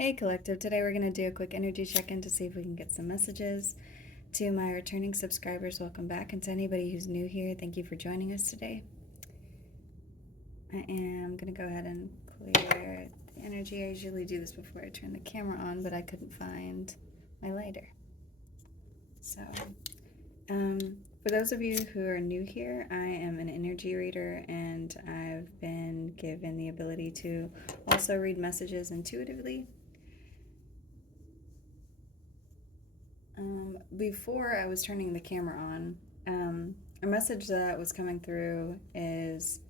Hey Collective, today we're going to do a quick energy check-in to see if we can get some messages. To my returning subscribers, welcome back, and to anybody who's new here, thank you for joining us today. I am going to go ahead and clear the energy. I usually do this before I turn the camera on, but I couldn't find my lighter. So, for those of you who are new here, I am an energy reader, and I've been given the ability to also read messages intuitively. Before I was turning the camera on, a message that was coming through is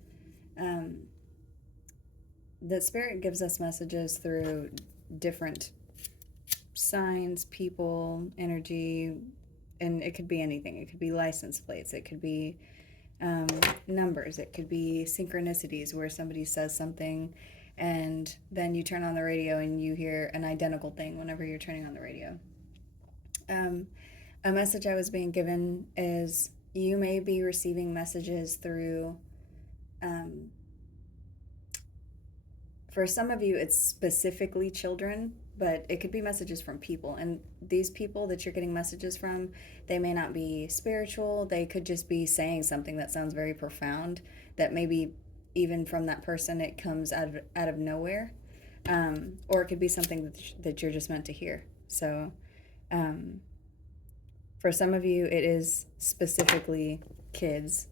that Spirit gives us messages through different signs, people, energy, and it could be anything. It could be license plates, it could be numbers, it could be synchronicities where somebody says something and then you turn on the radio and you hear an identical thing whenever you're turning on the radio. A message I was being given is you may be receiving messages through, for some of you it's specifically children, but it could be messages from people. And these people that you're getting messages from, they may not be spiritual. They could just be saying something that sounds very profound, that maybe even from that person it comes out of nowhere. Or it could be something that you're just meant to hear. So for some of you, it is specifically kids.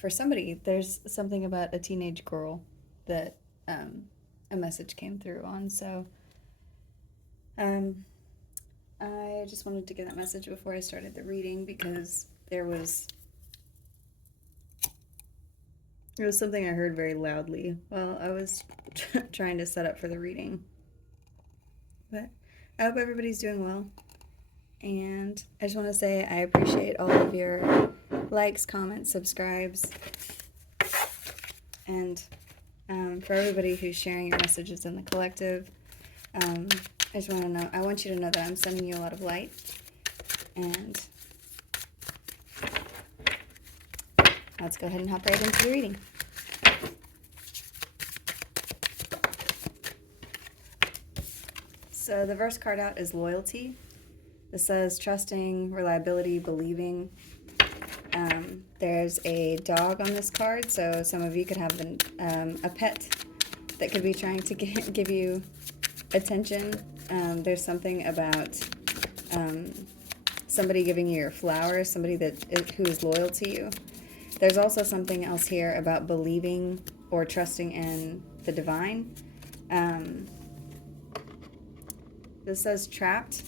For somebody, there's something about a teenage girl that a message came through on. So I just wanted to get that message before I started the reading because there was something I heard very loudly while I was trying to set up for the reading. But I hope everybody's doing well. And I just want to say I appreciate all of your likes, comments, subscribes. And for everybody who's sharing your messages in the collective, I just want to know, I want you to know that I'm sending you a lot of light. And let's go ahead and hop right into the reading. So the first card out is loyalty. This says trusting, reliability, believing. There's a dog on this card, so some of you could have a pet that could be trying to give you attention. There's something about somebody giving you your flowers, somebody who is loyal to you. There's also something else here about believing or trusting in the divine. This says trapped.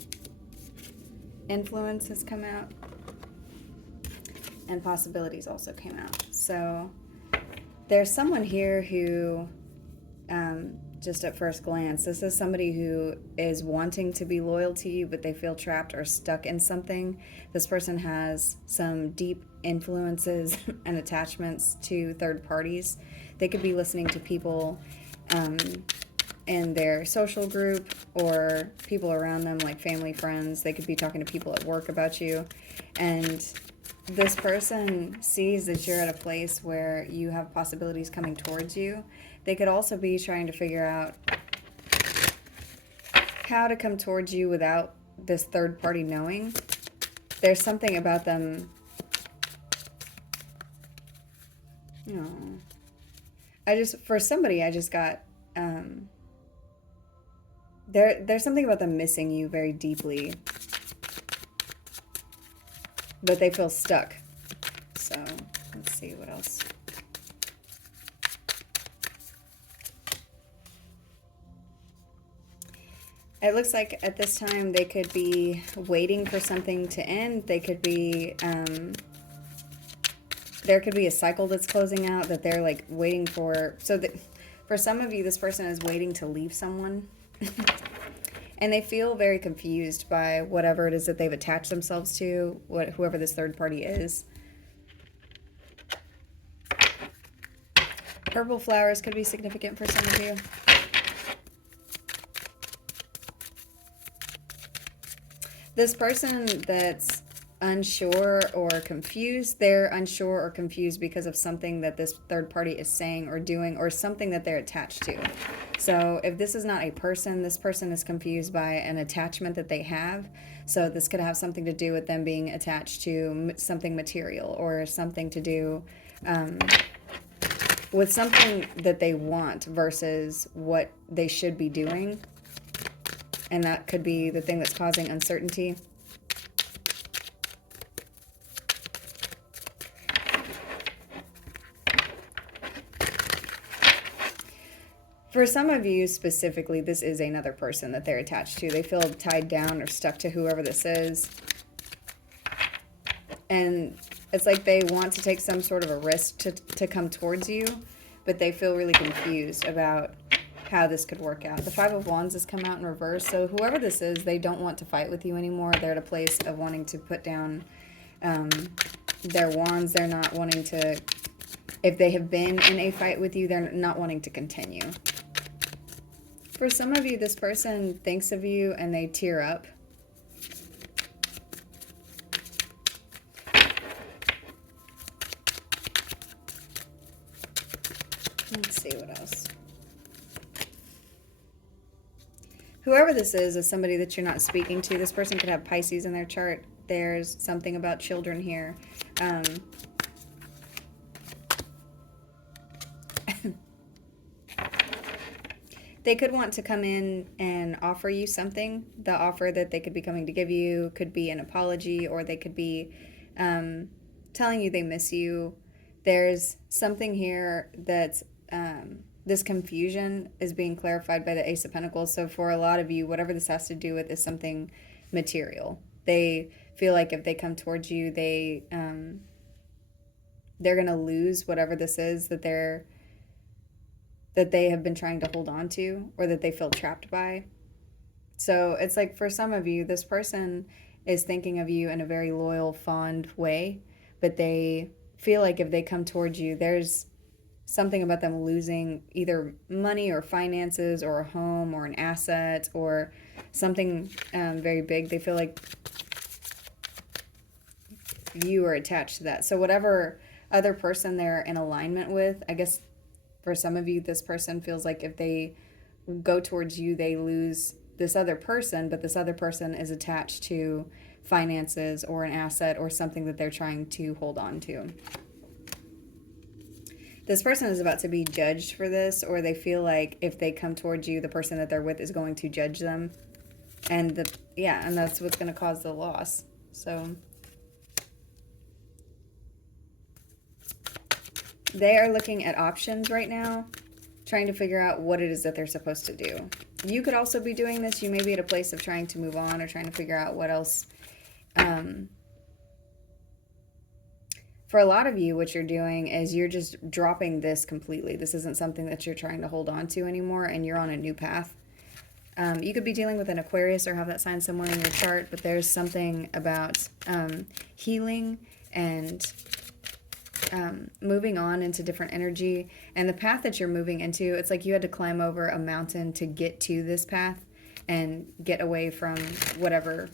Influence has come out. And possibilities also came out. So there's someone here who, just at first glance, this is somebody who is wanting to be loyal to you, but they feel trapped or stuck in something. This person has some deep influences and attachments to third parties. They could be listening to people in their social group or people around them, like family, friends. They could be talking to people at work about you. And this person sees that you're at a place where you have possibilities coming towards you. They could also be trying to figure out how to come towards you without this third party knowing. There's something about them. For somebody, I just got, there's something about them missing you very deeply, but they feel stuck. So let's see what else. It looks like at this time they could be waiting for something to end. They could be, there could be a cycle that's closing out that they're like waiting for. So that for some of you, this person is waiting to leave someone. And they feel very confused by whatever it is that they've attached themselves to, whoever this third party is. Purple flowers could be significant for some of you. This person that's unsure or confused. They're unsure or confused because of something that this third party is saying or doing, or something that they're attached to. So if this is not a person, this person is confused by an attachment that they have. So this could have something to do with them being attached to something material, or something to do with something that they want versus what they should be doing. And that could be the thing that's causing uncertainty. For some of you specifically, this is another person that they're attached to. They feel tied down or stuck to whoever this is. And it's like they want to take some sort of a risk to come towards you, but they feel really confused about how this could work out. The Five of Wands has come out in reverse. So whoever this is, they don't want to fight with you anymore. They're at a place of wanting to put down their wands. They're not wanting to, if they have been in a fight with you, they're not wanting to continue. For some of you, this person thinks of you and they tear up. Let's see what else. Whoever this is somebody that you're not speaking to. This person could have Pisces in their chart. There's something about children here. They could want to come in and offer you something. The offer that they could be coming to give you could be an apology, or they could be telling you they miss you. There's something here that's this confusion is being clarified by the Ace of Pentacles. So for a lot of you, whatever this has to do with is something material. They feel like if they come towards you, they're going to lose whatever this is that they have been trying to hold on to, or that they feel trapped by. So it's like for some of you, this person is thinking of you in a very loyal, fond way, but they feel like if they come towards you, there's something about them losing either money or finances or a home or an asset or something very big. They feel like you are attached to that. So whatever other person they're in alignment with, I guess for some of you, this person feels like if they go towards you, they lose this other person, but this other person is attached to finances or an asset or something that they're trying to hold on to. This person is about to be judged for this, or they feel like if they come towards you, the person that they're with is going to judge them. And that's what's going to cause the loss. So they are looking at options right now, trying to figure out what it is that they're supposed to do. You could also be doing this. You may be at a place of trying to move on or trying to figure out what else. For a lot of you, what you're doing is you're just dropping this completely. This isn't something that you're trying to hold on to anymore, and you're on a new path. You could be dealing with an Aquarius or have that sign somewhere in your chart, but there's something about healing and moving on into different energy. And the path that you're moving into, it's like you had to climb over a mountain to get to this path and get away from whatever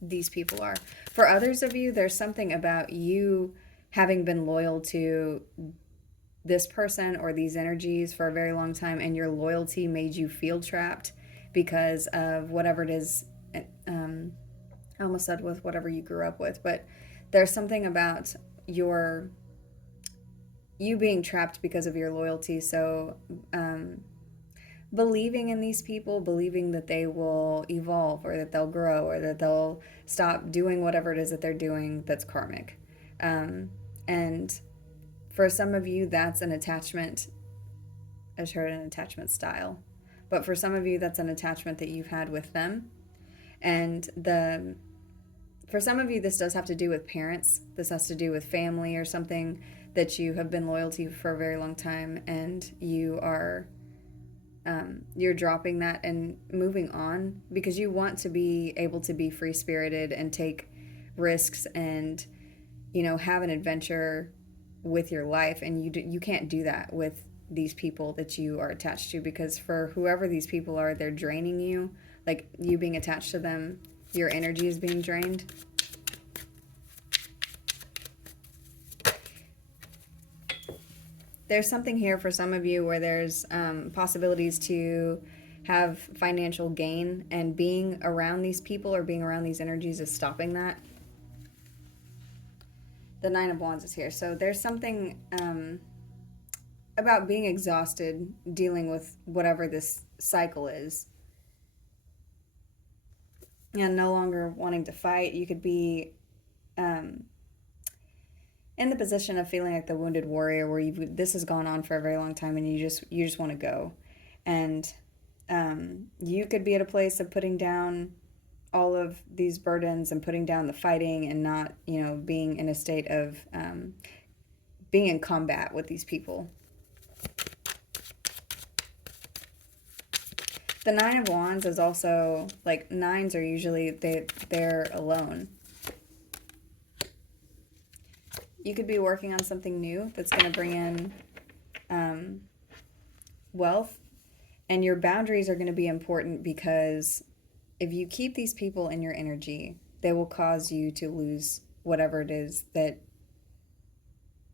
these people are. For others of you, there's something about you having been loyal to this person or these energies for a very long time, and your loyalty made you feel trapped because of whatever it is. I almost said with whatever you grew up with, but there's something about you being trapped because of your loyalty. So believing in these people, believing that they will evolve or that they'll grow or that they'll stop doing whatever it is that they're doing that's karmic. And for some of you, that's an attachment. I've heard an attachment style. But for some of you, that's an attachment that you've had with them. And for some of you, this does have to do with parents. This has to do with family or something that you have been loyal to for a very long time, and you're dropping that and moving on because you want to be able to be free-spirited and take risks and, have an adventure with your life. And you can't do that with these people that you are attached to, because for whoever these people are, they're draining you. Like you being attached to them, your energy is being drained. there's something here for some of you where there's possibilities to have financial gain, and being around these people or being around these energies is stopping that. The Nine of Wands is here. So there's something about being exhausted dealing with whatever this cycle is, and no longer wanting to fight. You could be in the position of feeling like the wounded warrior, where this has gone on for a very long time and you just want to go. And you could be at a place of putting down all of these burdens and putting down the fighting, and not, being in a state of being in combat with these people. The Nine of Wands is also, like, nines are usually, they're alone. You could be working on something new that's going to bring in wealth, and your boundaries are going to be important, because if you keep these people in your energy, they will cause you to lose whatever it is that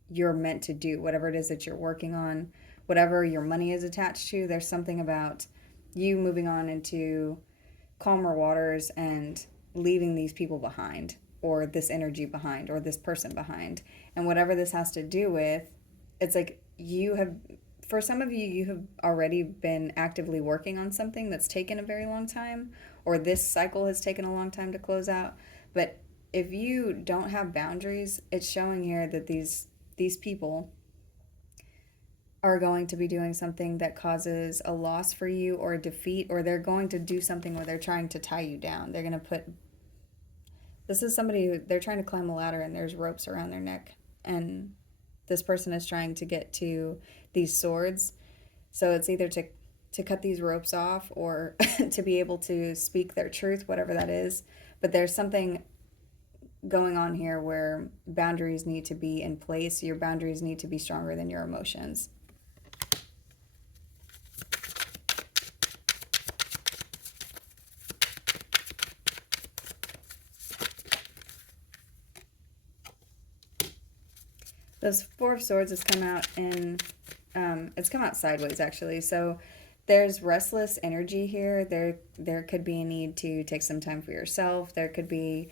you're meant to do, whatever it is that you're working on, whatever your money is attached to. There's something about you moving on into calmer waters and leaving these people behind, or this energy behind, or this person behind. And whatever this has to do with, it's like for some of you, you have already been actively working on something that's taken a very long time, or this cycle has taken a long time to close out. But if you don't have boundaries, it's showing here that these people are going to be doing something that causes a loss for you, or a defeat, or they're going to do something where they're trying to tie you down. They're going to this is somebody who, they're trying to climb a ladder and there's ropes around their neck, and this person is trying to get to these swords. So it's either to cut these ropes off, or to be able to speak their truth, whatever that is. But there's something going on here where boundaries need to be in place. Your boundaries need to be stronger than your emotions. This Four of Swords has come out in, it's come out sideways, actually. So there's restless energy here. There could be a need to take some time for yourself. There could be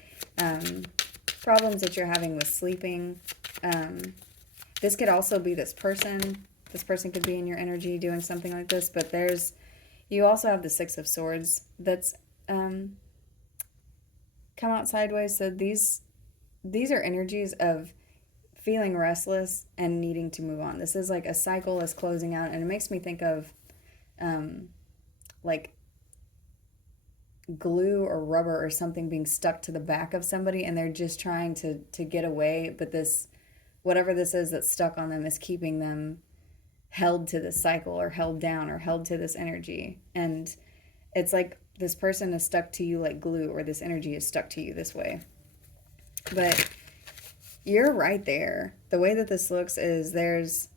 problems that you're having with sleeping. This could also be this person. This person could be in your energy doing something like this. But you also have the Six of Swords that's come out sideways. So these are energies of feeling restless and needing to move on. This is like a cycle is closing out, and it makes me think of like glue or rubber or something being stuck to the back of somebody, and they're just trying to get away, but whatever this is that's stuck on them is keeping them held to this cycle, or held down, or held to this energy. And it's like this person is stuck to you like glue, or this energy is stuck to you this way. But you're right there. The way that this looks is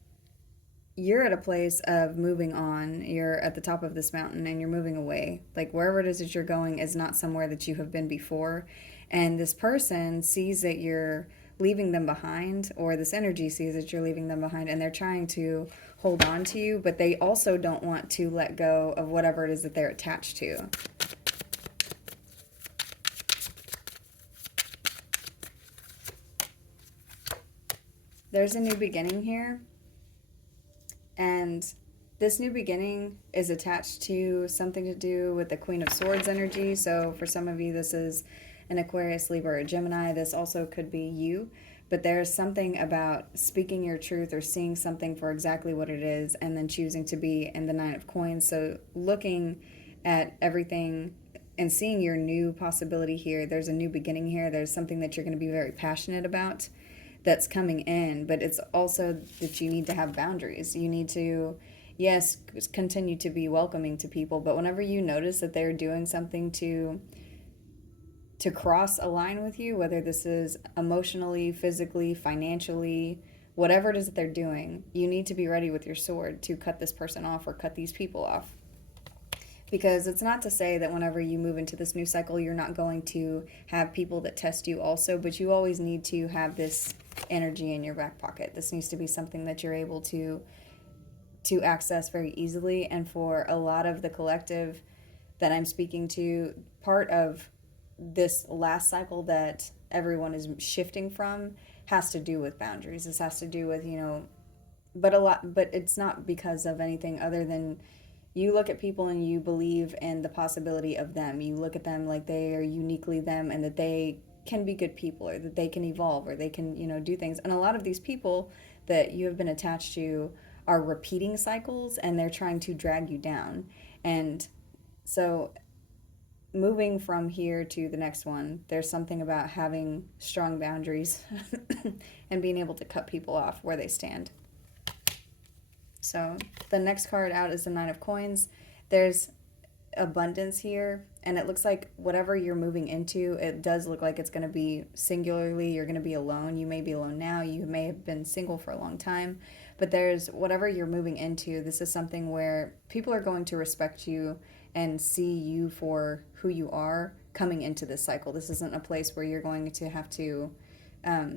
you're at a place of moving on. You're at the top of this mountain and you're moving away. Like, wherever it is that you're going is not somewhere that you have been before. And this person sees that you're leaving them behind, or this energy sees that you're leaving them behind, and they're trying to hold on to you, but they also don't want to let go of whatever it is that they're attached to. There's a new beginning here, and this new beginning is attached to something to do with the Queen of Swords energy. So for some of you, this is an Aquarius, Libra, or Gemini. This also could be you, but there's something about speaking your truth, or seeing something for exactly what it is, and then choosing to be in the Nine of Coins. So looking at everything and seeing your new possibility here. There's a new beginning here. There's something that you're going to be very passionate about that's coming in, but it's also that you need to have boundaries. You need to, yes, continue to be welcoming to people, but whenever you notice that they're doing something to cross a line with you, whether this is emotionally, physically, financially, whatever it is that they're doing, you need to be ready with your sword to cut this person off, or cut these people off. Because it's not to say that whenever you move into this new cycle, you're not going to have people that test you also, but you always need to have this energy in your back pocket. This needs to be something that you're able to access very easily. And for a lot of the collective that I'm speaking to, part of this last cycle that everyone is shifting from has to do with boundaries. This has to do with, but it's not because of anything other than you look at people and you believe in the possibility of them. You look at them like they are uniquely them and that they can be good people, or that they can evolve, or they can, do things. And a lot of these people that you have been attached to are repeating cycles, and they're trying to drag you down. And so moving from here to the next one, there's something about having strong boundaries and being able to cut people off where they stand. So the next card out is the Nine of Coins. There's abundance here, and it looks like whatever you're moving into, it does look like it's going to be singularly. You're going to be alone. You may be alone now. You may have been single for a long time, but there's whatever you're moving into. This is something where people are going to respect you and see you for who you are coming into this cycle. This isn't a place where you're going to have to,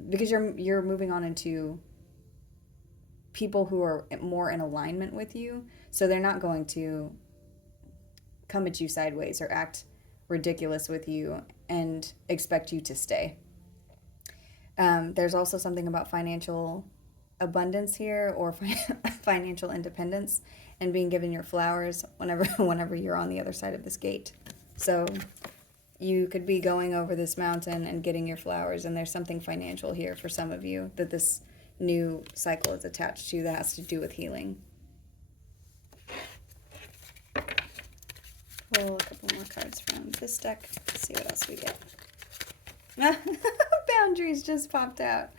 because you're moving on into people who are more in alignment with you, so they're not going to come at you sideways or act ridiculous with you and expect you to stay. There's also something about financial abundance here, or financial independence, and being given your flowers whenever you're on the other side of this gate. So you could be going over this mountain and getting your flowers, and there's something financial here for some of you that this new cycle is attached to, that has to do with healing. Pull a couple more cards from this deck. Let's see what else we get. Boundaries just popped out.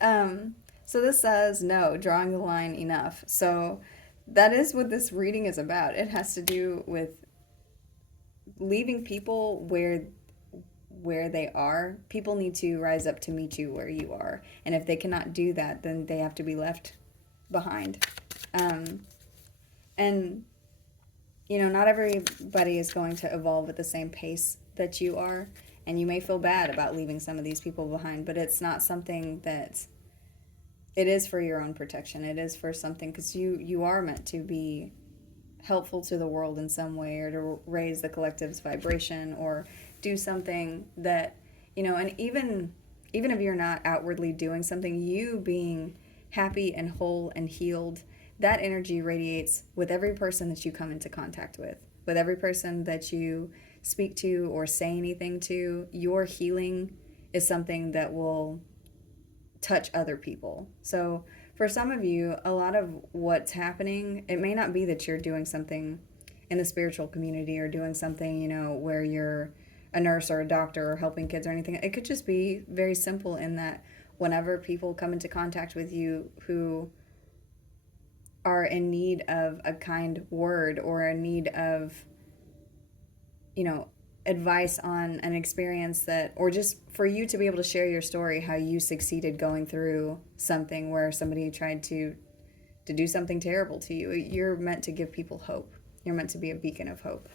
So this says, no, drawing the line, enough. So that is what this reading is about. It has to do with leaving people where they are. People need to rise up to meet you where you are. And if they cannot do that, then they have to be left behind. And, not everybody is going to evolve at the same pace that you are. And you may feel bad about leaving some of these people behind, but it's not something that... It is for your own protection. It is for something, because you are meant to be helpful to the world in some way, or to raise the collective's vibration, or do something that, and even if you're not outwardly doing something, you being happy and whole and healed, that energy radiates with every person that you come into contact with every person that you speak to or say anything to. Your healing is something that will touch other people. So for some of you, a lot of what's happening, it may not be that you're doing something in the spiritual community, or doing something, where you're a nurse or a doctor or helping kids or anything. It could just be very simple in that whenever people come into contact with you who are in need of a kind word, or in need of, advice on an experience that, or just for you to be able to share your story, how you succeeded going through something where somebody tried to do something terrible to you. You're meant to give people hope. You're meant to be a beacon of hope.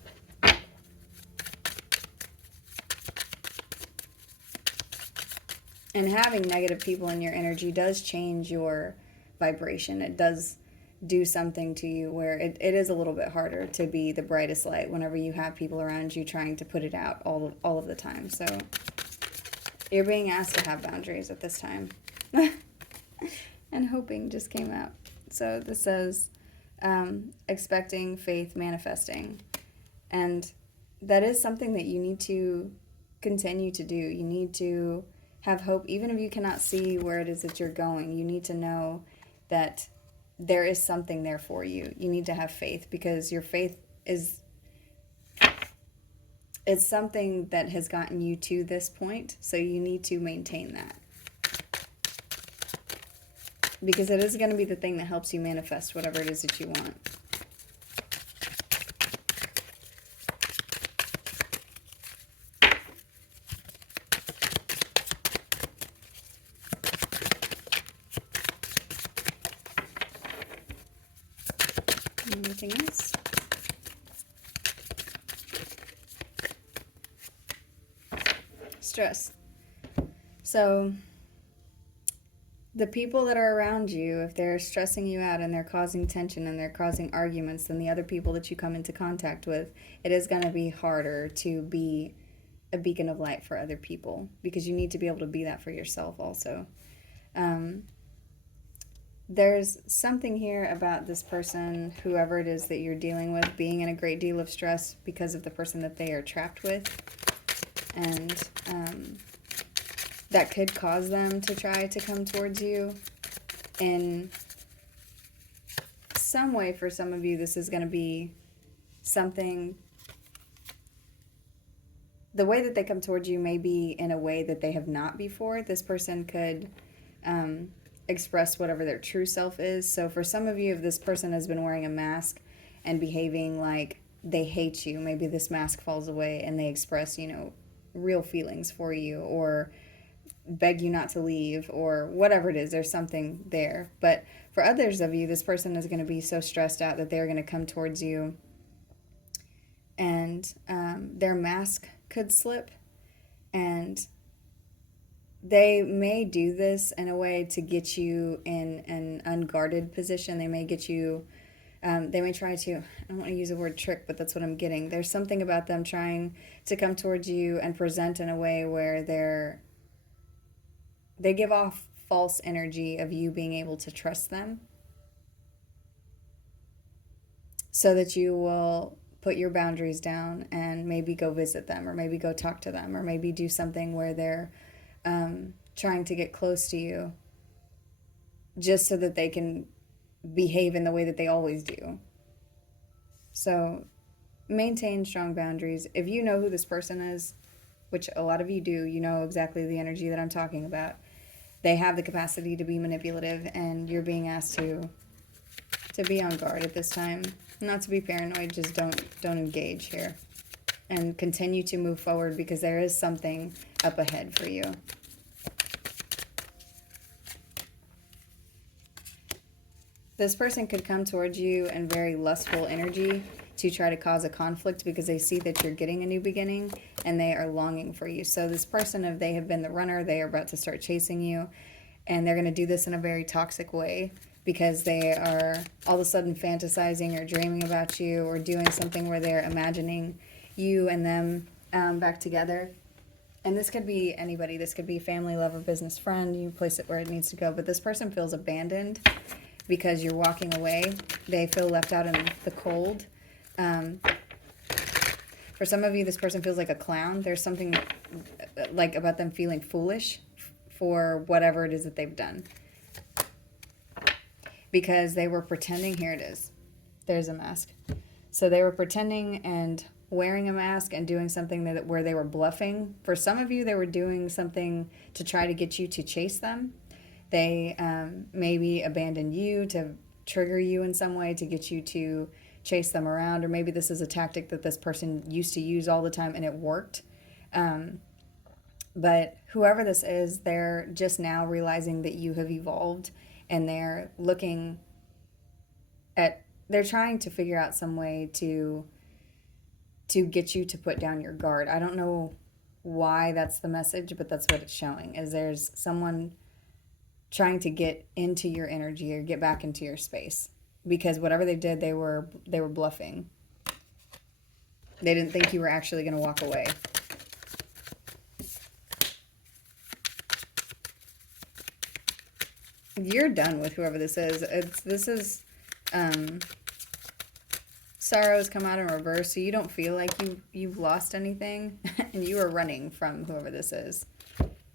And having negative people in your energy does change your vibration. It does do something to you where it is a little bit harder to be the brightest light whenever you have people around you trying to put it out all of the time. So you're being asked to have boundaries at this time. And hoping just came out. So this says, expecting, faith, manifesting. And that is something that you need to continue to do. You need to have hope, even if you cannot see where it is that you're going. You need to know that there is something there for you. You need to have faith, because your faith is something that has gotten you to this point. So you need to maintain that, because it is going to be the thing that helps you manifest whatever it is that you want. Anything else? stress. So the people that are around you, if they're stressing you out and they're causing tension and they're causing arguments, then the other people that you come into contact with, it is going to be harder to be a beacon of light for other people, because you need to be able to be that for yourself also. There's something here about this person, whoever it is that you're dealing with, being in a great deal of stress because of the person that they are trapped with. And that could cause them to try to come towards you in some way. For some of you, this is going to be something. The way that they come towards you may be in a way that they have not before. This person could express whatever their true self is. So for some of you, if this person has been wearing a mask and behaving like they hate you, maybe this mask falls away and they express, real feelings for you, or beg you not to leave, or whatever it is. There's something there. But for others of you, this person is going to be so stressed out that they're going to come towards you, and their mask could slip, and they may do this in a way to get you in an unguarded position. They may get you, they may try to, I don't want to use the word trick, but that's what I'm getting. There's something about them trying to come towards you and present in a way where they give off false energy of you being able to trust them, so that you will put your boundaries down and maybe go visit them, or maybe go talk to them, or maybe do something where they're trying to get close to you, just so that they can behave in the way that they always do. So maintain strong boundaries. If you know who this person is, which a lot of you do, you know exactly the energy that I'm talking about. They have the capacity to be manipulative, and you're being asked to be on guard at this time. Not to be paranoid, just don't engage here. And continue to move forward, because there is something up ahead for you. This person could come towards you in very lustful energy to try to cause a conflict, because they see that you're getting a new beginning and they are longing for you. So this person, if they have been the runner, they are about to start chasing you, and they're going to do this in a very toxic way, because they are all of a sudden fantasizing or dreaming about you, or doing something where they're imagining you and them back together. And this could be anybody. This could be family, lover, business, friend. You place it where it needs to go. But this person feels abandoned because you're walking away. They feel left out in the cold. For some of you, this person feels like a clown. There's something like about them feeling foolish for whatever it is that they've done, because they were pretending. Here it is. There's a mask. So they were pretending and wearing a mask and doing something where they were bluffing. For some of you, they were doing something to try to get you to chase them. They maybe abandoned you to trigger you in some way, to get you to chase them around. Or maybe this is a tactic that this person used to use all the time and it worked. But whoever this is, they're just now realizing that you have evolved, and they're looking at, they're trying to figure out some way to get you to put down your guard. I don't know why that's the message, but that's what it's showing, is there's someone trying to get into your energy or get back into your space, because whatever they did, they were bluffing. They didn't think you were actually going to walk away. You're done with whoever this is. Sorrows come out in reverse, so you don't feel like you've lost anything, and you are running from whoever this is.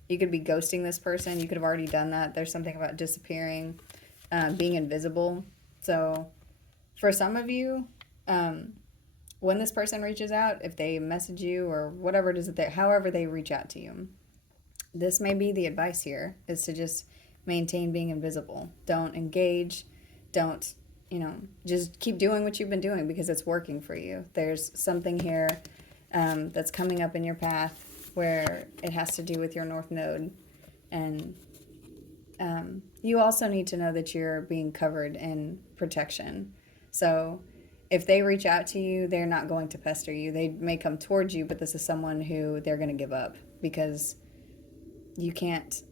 You could be ghosting this person. You could have already done that. There's something about disappearing, being invisible. So for some of you, when this person reaches out, if they message you or whatever it is that however they reach out to you, this may be the advice here, is to just maintain being invisible. Don't engage. Don't, just keep doing what you've been doing, because it's working for you. There's something here that's coming up in your path where it has to do with your North Node. And you also need to know that you're being covered in protection. So if they reach out to you, they're not going to pester you. They may come towards you, but this is someone who they're going to give up. because you can't,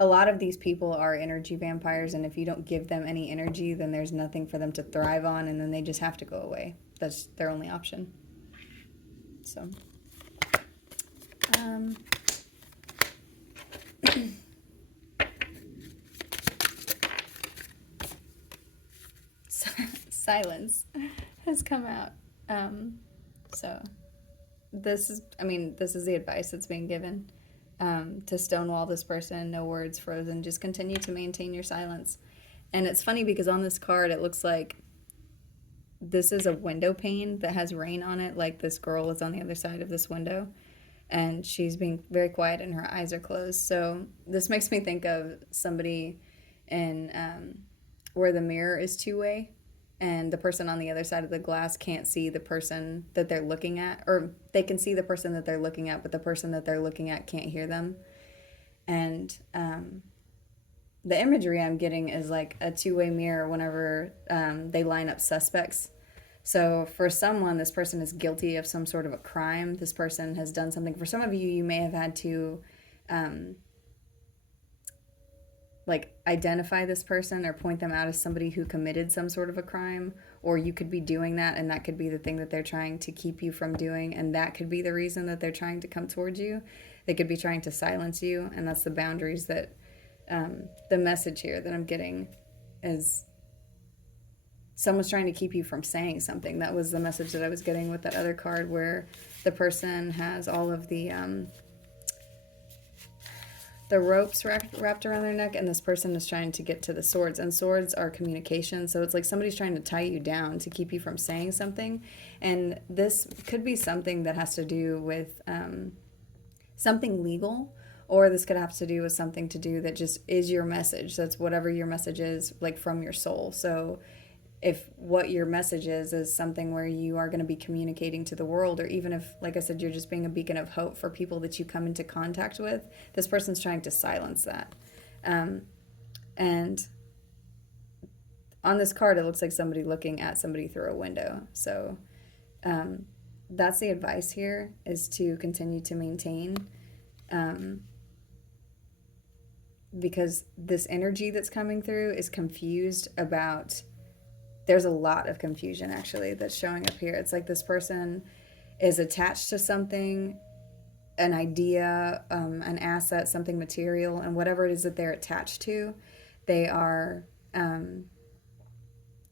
a lot of these people are energy vampires, and if you don't give them any energy, then there's nothing for them to thrive on, and then they just have to go away. That's their only option. So, silence has come out. So this is the advice that's being given. To stonewall this person, no words frozen, just continue to maintain your silence. And it's funny because on this card it looks like this is a window pane that has rain on it, like this girl is on the other side of this window and she's being very quiet and her eyes are closed. So this makes me think of somebody in where the mirror is two-way and the person on the other side of the glass can't see the person that they're looking at, or they can see the person that they're looking at, but the person that they're looking at can't hear them. And the imagery I'm getting is like a two-way mirror whenever they line up suspects. So for someone, this person is guilty of some sort of a crime. This person has done something. For some of you, you may have had to identify this person or point them out as somebody who committed some sort of a crime, or you could be doing that, and that could be the thing that they're trying to keep you from doing, and that could be the reason that they're trying to come towards you. They could be trying to silence you, and that's the boundaries that the message here that I'm getting is someone's trying to keep you from saying something. That was the message that I was getting with that other card where the person has all of the ropes wrapped around their neck, and this person is trying to get to the swords, and swords are communication. So it's like somebody's trying to tie you down to keep you from saying something. And this could be something that has to do with something legal, or this could have to do with something to do that just is your message. That's whatever your message is, like from your soul. So if what your message is something where you are going to be communicating to the world, or even if, like I said, you're just being a beacon of hope for people that you come into contact with, this person's trying to silence that. And on this card, it looks like somebody looking at somebody through a window. So that's the advice here, is to continue to maintain, because this energy that's coming through is confused about... There's a lot of confusion, actually, that's showing up here. It's like this person is attached to something, an idea, an asset, something material, and whatever it is that they're attached to, they are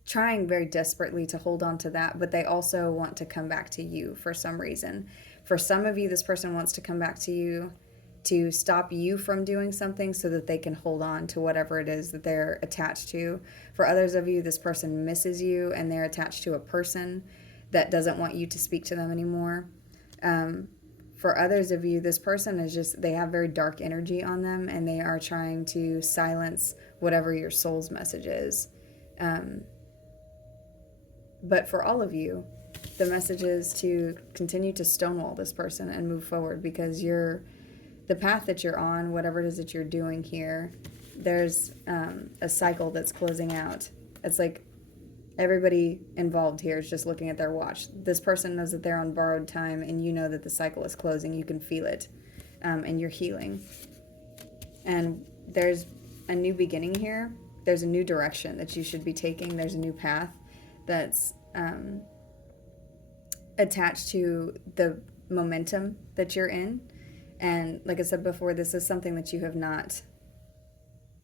trying very desperately to hold on to that, but they also want to come back to you for some reason. For some of you, this person wants to come back to you to stop you from doing something so that they can hold on to whatever it is that they're attached to. For others of you, this person misses you and they're attached to a person that doesn't want you to speak to them anymore. For others of you, this person is just, they have very dark energy on them and they are trying to silence whatever your soul's message is. But for all of you, the message is to continue to stonewall this person and move forward, because the path that you're on, whatever it is that you're doing here, there's a cycle that's closing out. It's like everybody involved here is just looking at their watch. This person knows that they're on borrowed time, and you know that the cycle is closing. You can feel it, and you're healing. And there's a new beginning here. There's a new direction that you should be taking. There's a new path that's attached to the momentum that you're in. And like I said before, this is something that you have not,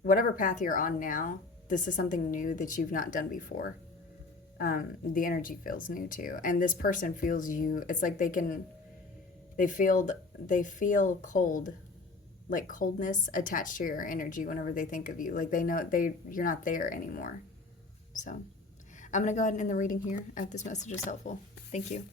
whatever path you're on now, this is something new that you've not done before. The energy feels new too. And this person feels you. It's like they feel cold, like coldness attached to your energy whenever they think of you. Like they know you're not there anymore. So I'm going to go ahead and end the reading here. I hope this message is helpful. Thank you.